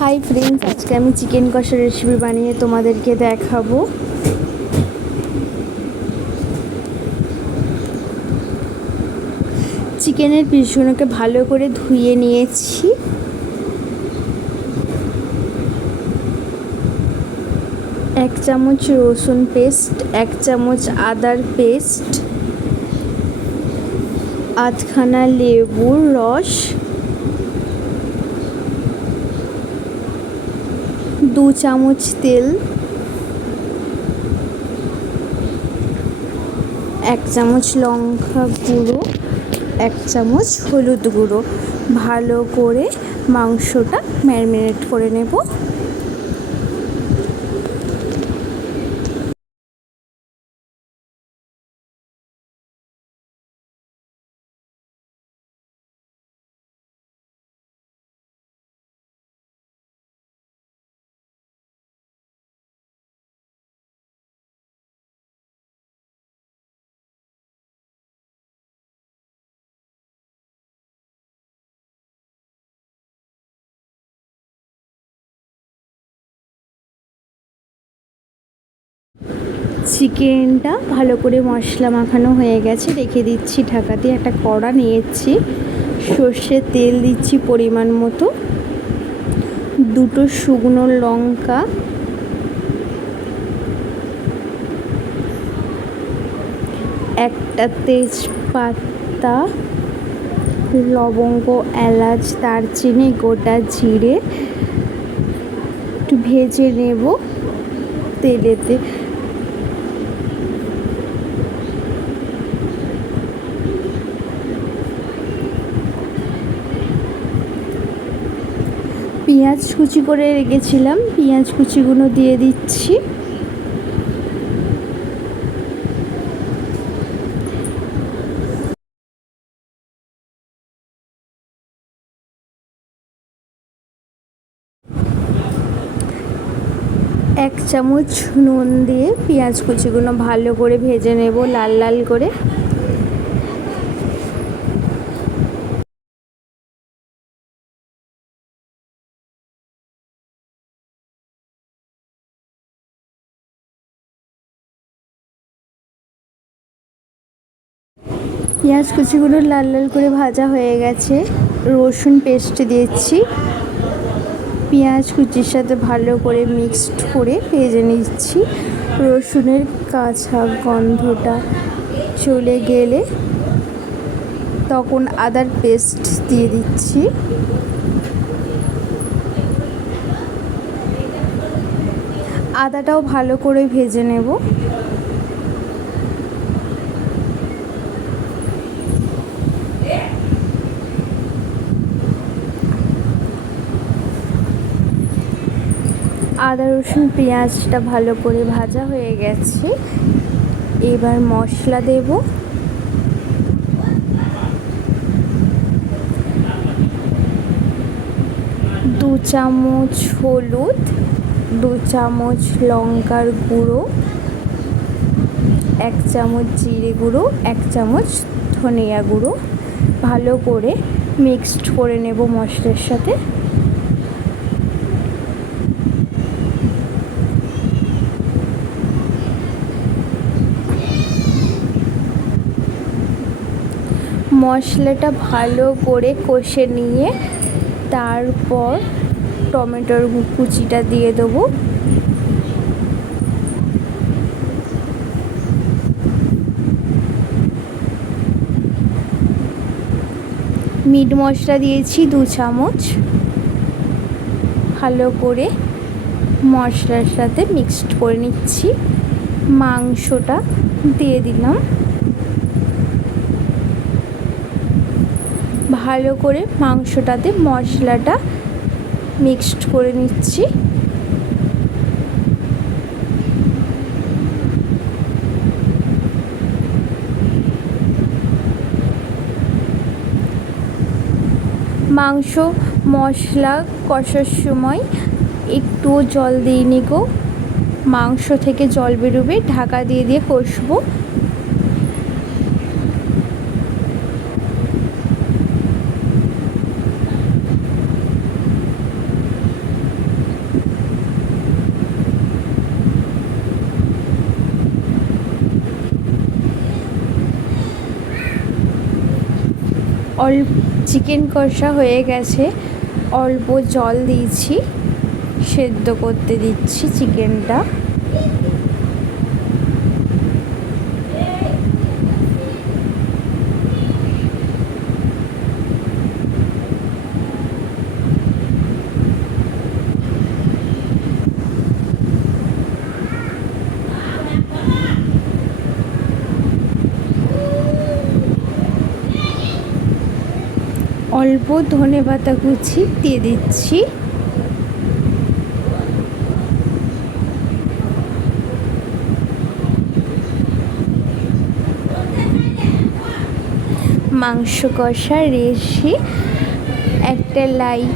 Hi friends, আজকে আমি chicken কষা রেসিপি বানিয়ে তোমাদেরকে দেখাবো। চিকেনের পিসগুলোকে ভালো করে ধুয়ে নিয়েছি। এক চামচ রসুন পেস্ট, এক চামচ আদার পেস্ট, আধখানা লেবুর রস, 2 চামচ তেল, 1 চামচ লঙ্কা গুঁড়ো, 1 চামচ হলুদ গুঁড়ো। ভালো করে মাংসটা ম্যারিনেট করে নেব। চিকেনটা ভালো করে মশলা মাখানো হয়ে গেছে, রেখে দিচ্ছি ঢাকা দিয়ে। একটা কড়া নিয়েছি, সর্ষের তেল দিচ্ছি পরিমাণ মতো, 2টো শুকনো লঙ্কা, একটা তেজপাতা, লবঙ্গ, এলাচ, দারচিনি, গোটা জিরে একটু ভেজে নেব তেলেতে। পেঁয়াজ কুচি করে রেখেছিলাম, পেঁয়াজ কুচিগুলো দিয়ে দিচ্ছি। এক চামচ নুন দিয়ে পেঁয়াজ কুচিগুলো ভালো করে ভেজে নেব লাল লাল করে। পেঁয়াজ কুচিগুলো লাল লাল করে ভাজা হয়ে গেছে, রসুন পেস্ট দিয়েছি। পেঁয়াজ কুচির সাথে ভালো করে মিক্সড করে ভেজে নিচ্ছি। রসুনের কাঁচা গন্ধটা চলে গেলে তখন আদার পেস্ট দিয়ে দিচ্ছি। আদাটাও ভালো করে ভেজে নেব। আদা রসুন পেঁয়াজটা ভালো করে ভাজা হয়ে গেছে, এবার মশলা দেব। দু চামচ হলুদ, 2 চামচ লঙ্কার গুঁড়ো, 1 চামচ জিরে গুঁড়ো, 1 চামচ ধনিয়া গুঁড়ো। ভালো করে মিক্সড করে নেব মশলার সাথে। মশলাটা ভালো করে কষে নিয়ে তারপর টমেটোর কুচিটা দিয়ে দেবো। মিট মশলা দিয়েছি 2 চামচ। ভালো করে মশলার সাথে মিক্সড করে নিচ্ছি। মাংসটা দিয়ে দিলাম, ভালো করে মাংসটাতে মশলাটা মিক্সড করে নিচ্ছি। মাংস মশলা কষার সময় একটু জল দিইনি গো, মাংস থেকে জল বেরোবে, ঢাকা দিয়ে দিয়ে কষবো। চিকেন কষা হয়ে গেছে, অল্প জল দিয়েছি, সেদ্ধ করতে দিচ্ছি চিকেনটা। অল্প ধনেপাতা কুচি দিয়ে দিচ্ছি। মাংস কষা রেসি একটা লাইক